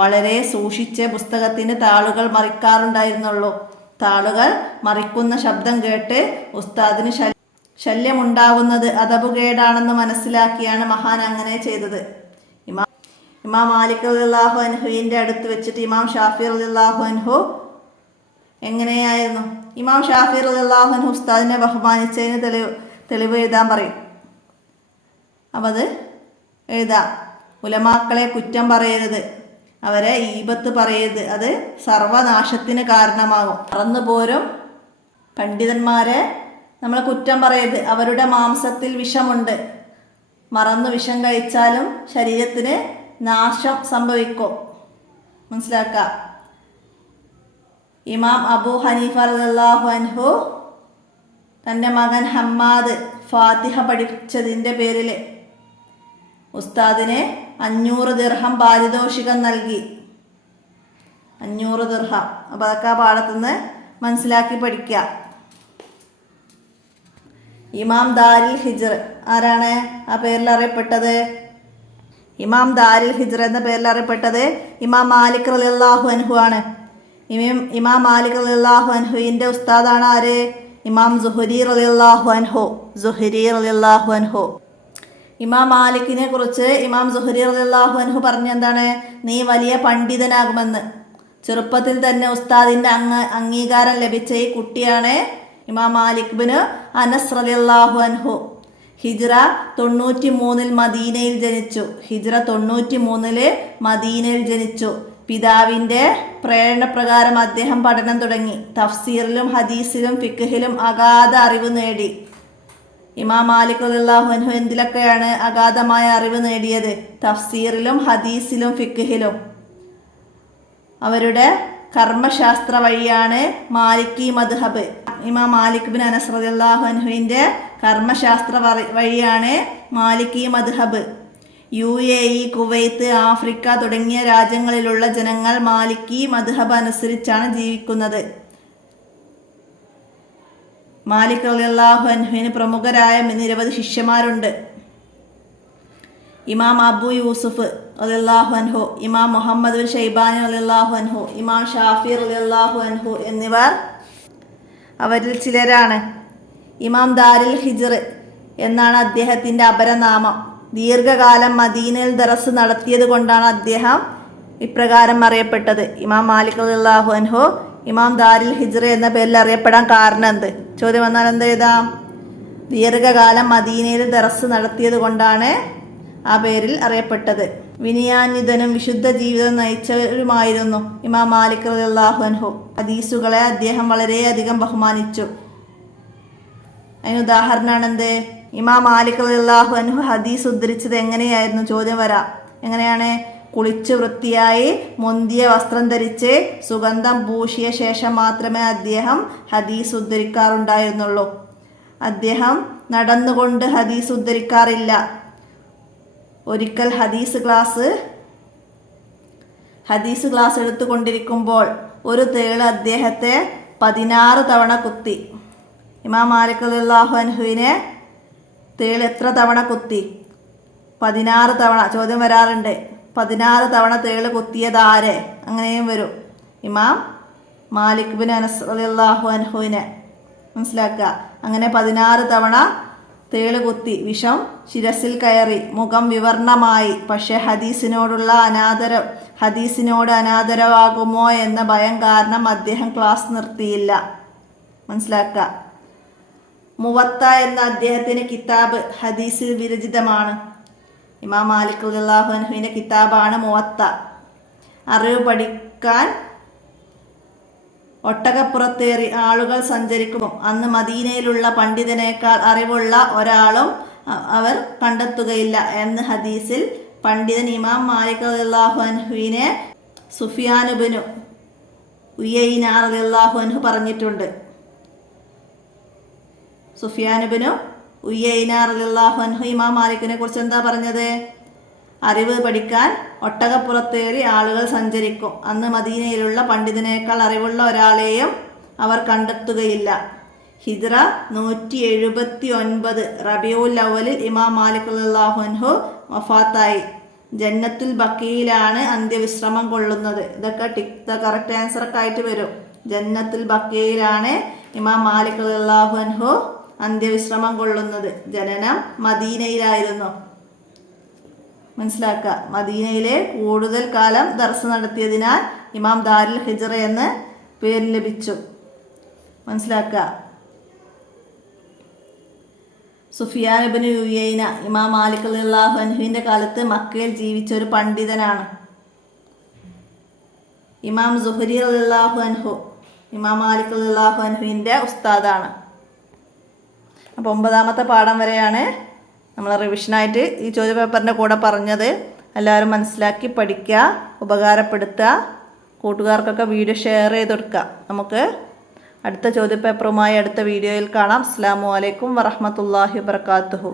വളരെ സൂക്ഷിച്ച് പുസ്തകത്തിൻ്റെ താളുകൾ മറിക്കാറുണ്ടായിരുന്നുള്ളൂ. താളുകൾ മറിക്കുന്ന ശബ്ദം കേട്ട് ഉസ്താദിന് ശല്യമുണ്ടാകുന്നത് അദബുകേടാണെന്ന് മനസ്സിലാക്കിയാണ് മഹാൻ അങ്ങനെ ചെയ്തത്. ഇമാം മാലിക് റളിയല്ലാഹു അൻഹുവിൻ്റെ അടുത്ത് വെച്ചിട്ട് ഇമാം ഷാഫി റളിയല്ലാഹു അൻഹു എങ്ങനെയായിരുന്നു? ഇമാം ഷാഫി റളിയല്ലാഹു അൻഹു ഉസ്താദിനെ ബഹുമാനിച്ചതിന് തെളിവ് എഴുതാൻ പറയും. അപ്പം അത് എഴുതാം. ഉലമാക്കളെ കുറ്റം പറയരുത്, അവരെ ഈബത്ത് പറയരുത്, അത് സർവനാശത്തിന് കാരണമാകും. മറന്നുപോരും പണ്ഡിതന്മാരെ നമ്മൾ കുറ്റം പറയരുത്. അവരുടെ മാംസത്തിൽ വിഷമുണ്ട്. മറന്നു വിഷം കഴിച്ചാലും ശരീരത്തിന് നാശം സംഭവിക്കും. മനസ്സിലാക്കാം. ഇമാം അബൂ ഹനീഫ റളിയല്ലാഹു അൻഹു തൻ്റെ മകൻ ഹമ്മാദ് ഫാത്തിഹ പഠിച്ചതിൻ്റെ പേരിൽ ഉസ്താദിന് 500 ദിർഹം പാരിതോഷികം നൽകി. 500 ദിർഹം. അപ്പോൾ അതൊക്കെ ആ പാഠത്തുനിന്ന് മനസ്സിലാക്കി പഠിക്കുക. ഇമാം ദാരിൽ ഹിജ്ർ ആരാണ് ആ പേരിൽ അറിയപ്പെട്ടത്? ഇമാം ദാരിൽ ഹിജ്ർ എന്ന പേരിൽ അറിയപ്പെട്ടത് ഇമാം മാലിക് റളിയല്ലാഹു അൻഹു ആണ്. ഇമാം മാലിക് റളിയല്ലാഹു അൻഹുവിൻ്റെ ഉസ്താദാണ് ആര്? ഇമാം സുഹരി റളിയല്ലാഹു അൻഹു. സുഹരി റളിയല്ലാഹു അൻഹു. ഇമാം മാലിക്കിനെ കുറിച്ച് ഇമാം സുഹരി റളിയല്ലാഹു അൻഹു പറഞ്ഞെന്താണ്? നീ വലിയ പണ്ഡിതനാകുമെന്ന്. ചെറുപ്പത്തിൽ തന്നെ ഉസ്താദിൻ്റെ അംഗീകാരം ലഭിച്ച ഈ കുട്ടിയാണ് ഇമാം മാലിക് ബിൻ അനസ് റളിയല്ലാഹു അൻഹു. ഹിജ്റ 93 മദീനയിൽ ജനിച്ചു. ഹിജ്റ 93 മദീനയിൽ ജനിച്ചു. പിതാവിൻ്റെ പ്രേരണപ്രകാരം അദ്ദേഹം പഠനം തുടങ്ങി. തഫ്സീറിലും ഹദീസിലും ഫിഖ്ഹിലും അഗാധ അറിവ് നേടി. ഇമാം മാലിക് റളിയല്ലാഹു അൻഹു എന്തിലൊക്കെയാണ് അഗാധമായ അറിവ് നേടിയത്? തഫ്സീറിലും ഹദീസിലും ഫിഖ്ഹിലും. അവരുടെ കർമ്മശാസ്ത്ര വഴിയാണ് മാലിക്കി മദ്ഹബ്. ഇമാം മാലിക് ബിൻ അനസ് റളിയല്ലാഹു അൻഹുവിൻ്റെ കർമ്മശാസ്ത്ര വഴിയാണ് മാലിക്കി മദ്ഹബ്. UAE, കുവൈത്ത്, ആഫ്രിക്ക തുടങ്ങിയ രാജ്യങ്ങളിലുള്ള ജനങ്ങൾ മാലിക്കി മദ്ഹബ് അനുസരിച്ചാണ് ജീവിക്കുന്നത്. മാലിക് റളിയല്ലാഹു അൻഹുവിന് പ്രമുഖരായ നിരവധി ശിഷ്യന്മാരുണ്ട്. ഇമാം അബു യൂസുഫ് റളിയല്ലാഹു അൻഹു, ഇമാം മുഹമ്മദ് ബിൻ ഷൈബാനി റളിയല്ലാഹു അൻഹു, ഇമാം ഷാഫി റളിയല്ലാഹു അൻഹു എന്നിവർ അവരിൽ ചിലരാണ്. ഇമാം ദാരിൽ ഹിജ്ർ എന്നാണ് അദ്ദേഹത്തിൻ്റെ അപരനാമം. ദീർഘകാലം മദീനയിൽ ദറസ് നടത്തിയത് കൊണ്ടാണ് അദ്ദേഹം ഇപ്രകാരം അറിയപ്പെട്ടത്. ഇമാം മാലിക് റളിയല്ലാഹു അൻഹു ഇമാം ദാരിൽ ഹിജ്ർ എന്ന പേരിൽ അറിയപ്പെടാൻ കാരണം എന്ത്? ചോദ്യം വന്നാൽ എന്ത് എഴുതാം? ദീർഘകാലം മദീനയിൽ ദറസ് നടത്തിയത് കൊണ്ടാണ് ആ പേരിൽ അറിയപ്പെട്ടത്. വിനയാന്വിതനും വിശുദ്ധ ജീവിതം നയിച്ചവരുമായിരുന്നു ഇമാം മാലിക് റളിയല്ലാഹു അൻഹു. ഹദീസുകളെ അദ്ദേഹം വളരെയധികം ബഹുമാനിച്ചു. അതിന് ഉദാഹരണമാണ് എന്ത്? ഇമാം മാലിക് റളിയല്ലാഹു അൻഹു ഹദീസ് ഉദ്ധരിച്ചത് എങ്ങനെയായിരുന്നു? ചോദ്യം വരാം. എങ്ങനെയാണ്? കുളിച്ച് വൃത്തിയായി മുന്തിയ വസ്ത്രം ധരിച്ച് സുഗന്ധം പൂശിയ ശേഷം മാത്രമേ അദ്ദേഹം ഹദീസ് ഉദ്ധരിക്കാറുണ്ടായിരുന്നുള്ളൂ. അദ്ദേഹം നടന്നുകൊണ്ട് ഹദീസ് ഉദ്ധരിക്കാറില്ല. ഒരിക്കൽ ഹദീസ് ക്ലാസ് എടുത്തുകൊണ്ടിരിക്കുമ്പോൾ ഒരു തേള് അദ്ദേഹത്തെ 16 തവണ കുത്തി. ഇമാം മാലിക് റളിയല്ലാഹു അൻഹുവിനെ തേള് എത്ര തവണ കുത്തി? 16 തവണ. ചോദ്യം വരാറുണ്ട്, 16 തവണ തേള് കുത്തിയത് ആരെ? അങ്ങനെയും വരും. ഇമാം മാലിക് ബിൻ അനസ് റളിയല്ലാഹു അൻഹുവിനെ. മനസ്സിലാക്കുക. അങ്ങനെ 16 തവണ തേള് കുത്തി. വിഷം ശിരസിൽ കയറി, മുഖം വിവർണമായി. പക്ഷേ ഹദീസിനോട് അനാദരവാകുമോ എന്ന ഭയം കാരണം അദ്ദേഹം ക്ലാസ് നിർത്തിയില്ല. മനസ്സിലാക്കുക. മുവത്ത എന്ന അദ്ദേഹത്തിന്റെ കിതാബ് ഹദീസിൽ വിരചിതമാണ്. ഇമാം മാലിക് റളിയല്ലാഹു അൻഹുവിന്റെ കിതാബാണ് മുവത്ത. അറിവ് പഠിക്കാൻ ഒട്ടകപ്പുറത്തേറി ആളുകൾ സഞ്ചരിക്കും. അന്ന് മദീനയിലുള്ള പണ്ഡിതനേക്കാൾ അറിവുള്ള ഒരാളും അവർ കണ്ടെത്തുകയില്ല എന്ന് ഹദീസിൽ പണ്ഡിതൻ ഇമാം മാലിക് റളിയല്ലാഹു അൻഹുവിനെ സുഫിയാൻ ഇബ്നു ഉയൈന റളിയല്ലാഹു അൻഹു പറഞ്ഞിട്ടുണ്ട്. സുഫിയാൻ ഇബ്നു ഉയൈന റളിയല്ലാഹു അൻഹു ഇമാം മാലിക്കിനെ കുറിച്ച് എന്താ പറഞ്ഞത്? അറിവ് പഠിക്കാൻ ഒട്ടകപ്പുറത്തേറി ആളുകൾ സഞ്ചരിക്കും. അന്ന് മദീനയിലുള്ള പണ്ഡിതനേക്കാൾ അറിവുള്ള ഒരാളെയും അവർ കണ്ടെത്തുകയില്ല. ഹിജ്റ 179 റബീഉൽ അവ്വലിൽ ഇമാം മാലിക് റളിയല്ലാഹു അൻഹു വഫാത്തായി. ജന്നത്തുൽ ബഖീയിലാണ് അന്ത്യവിശ്രമം കൊള്ളുന്നത്. ഇതൊക്കെ കറക്റ്റ് ആൻസർ ഒക്കെ ആയിട്ട് വരും. ജന്നത്തുൽ ബഖീയിലാണ് ഇമാം മാലിക് റളിയല്ലാഹു അൻഹു അന്ത്യവിശ്രമം കൊള്ളുന്നത്. ജനനം മദീനയിലായിരുന്നു. മനസ്സിലാക്കുക. മദീനയിലെ കൂടുതൽ കാലം ദർസ് നടത്തിയതിനാൽ ഇമാം ദാരുൽ ഹിജ്റ എന്ന് പേര് ലഭിച്ചു. മനസ്സിലാക്കുക. സുഫിയാൻ ഇബ്നു ഉയൈന ഇമാം മാലിക് റളിയല്ലാഹു അൻഹുവിന്റെ കാലത്ത് മക്കയിൽ ജീവിച്ച ഒരു പണ്ഡിതനാണ്. ഇമാം സുഹരി റളിയല്ലാഹു അൻഹു ഇമാം മാലിക് റളിയല്ലാഹു അൻഹുവിന്റെ ഉസ്താദാണ്. അപ്പോൾ 9ാമത്തെ പാഠം വരെയാണ് നമ്മൾ റിവിഷനായിട്ട് ഈ ചോദ്യപേപ്പറിൻ്റെ കൂടെ പറഞ്ഞത്. എല്ലാവരും മനസ്സിലാക്കി പഠിക്കുക, ഉപകാരപ്പെടുത്തുക, കൂട്ടുകാർക്കൊക്കെ വീഡിയോ ഷെയർ ചെയ്ത് കൊടുക്കുക. നമുക്ക് അടുത്ത ചോദ്യപേപ്പറുമായി അടുത്ത വീഡിയോയിൽ കാണാം. അസ്സലാമു അലൈക്കും വറഹ്മത്തുള്ളാഹി വബറകാതുഹു.